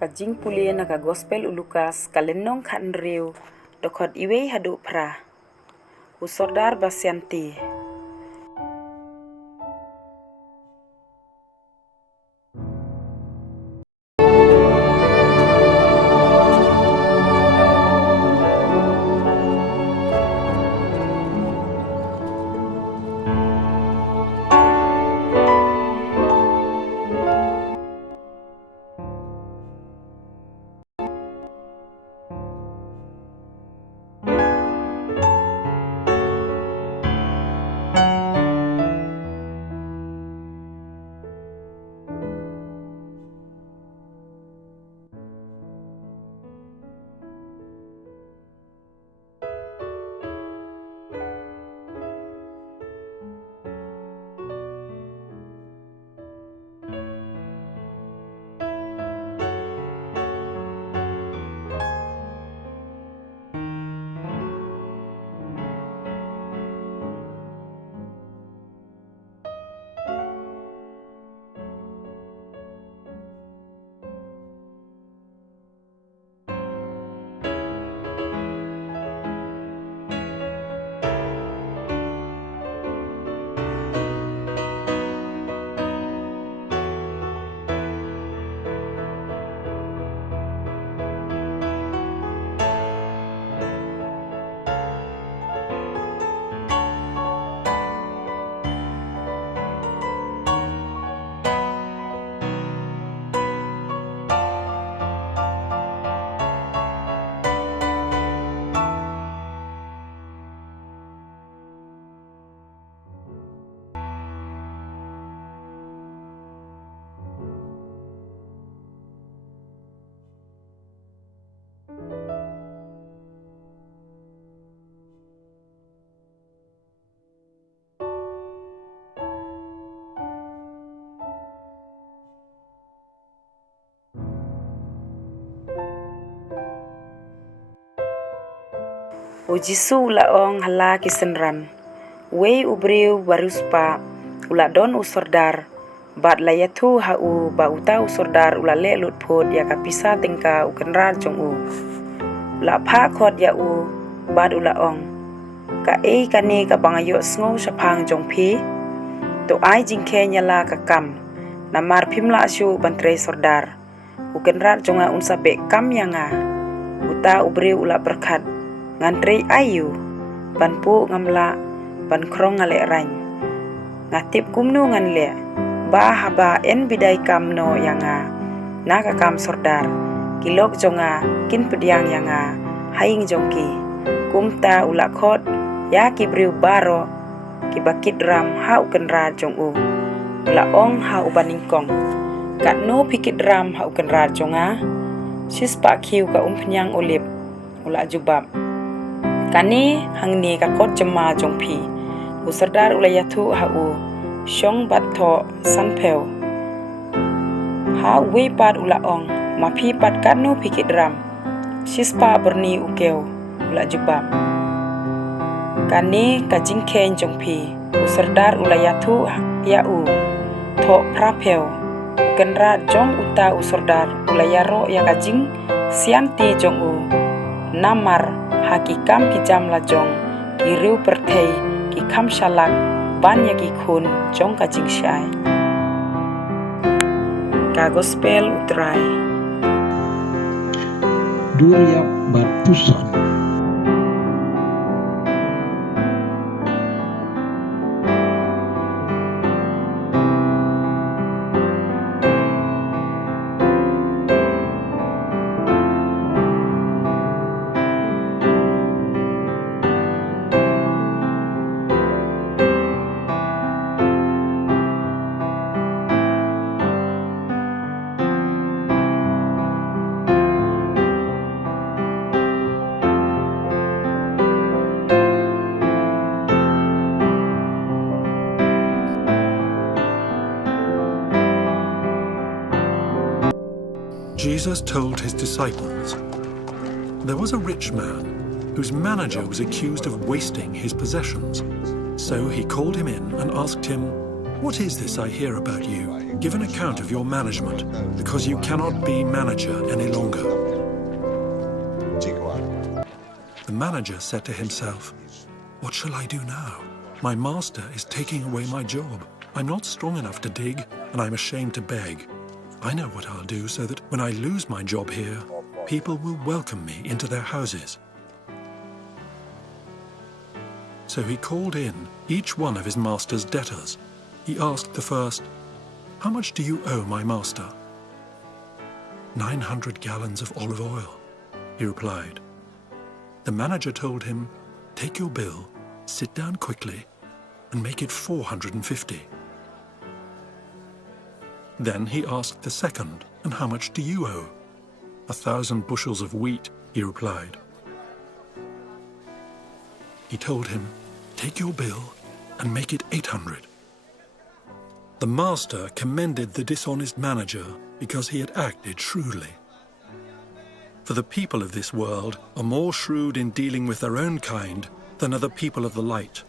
ka Pule na ka gospel u Lukas ka lenong kan riu dokot iwe hadu pra u sordar basianti. O Jisu laong hala kisenran. Wei ubriu baruspa ula don usordar. Bat layatu hau ba uta usordar ula le lut pod ya kapisa tingka ukenrar jong u. Ula pa khot ya u bat ula ong. Ka kani ka bangayo sngo sapang jong pi. To ai jingke nyala ka kam. Namar pimla asyu bantre sordar. Ukenrar jonga unsa be kam yanga. Uta ubriu ula berkat. Ngantri ayu banpu ngamla ban krong ngale rany ngatip kumnu nganle ba haba en bidai kamno yanga naga kam sordar kilok jonga kin pediang yanga haing jongki kumta ula khot ya kibriu baro kibakit ram hau kenra jong u ula ong hau baningkong kat no pikit ram hau kenra jonga sispa kiu ka penyang olip ula jubab kani hangni ka kot jema jong pi usardar ulayatu hau shong bat tho sanpeu ha we pat ula ong ma pi pat kanu pikit ram sispa berni ukeu ula jubab kani ka jingken jong pi usardar ulayatu ya u tho prapeu kenra jong uta usardar ulayaro ya ka jing sianti jong u namar hakikam kijam lajong kiriu perthei ki kham shalak banya ki khun jong ka jing shai ka gospel utrai Duriap bat puson. Jesus told his disciples, there was a rich man whose manager was accused of wasting his possessions. So he called him in and asked him, What is this I hear about you? Give an account of your management, because you cannot be manager any longer. The manager said to himself, what shall I do now? My master is taking away my job. I'm not strong enough to dig, and I'm ashamed to beg. I know what I'll do so that when I lose my job here, people will welcome me into their houses. So he called in each one of his master's debtors. He asked the first, how much do you owe my master? 900 gallons of olive oil, he replied. The manager told him, take your bill, sit down quickly, and make it 450. Then he asked the second, and how much do you owe? 1,000 bushels of wheat, he replied. He told him, take your bill and make it 800. The master commended the dishonest manager because he had acted shrewdly. For the people of this world are more shrewd in dealing with their own kind than are the people of the light.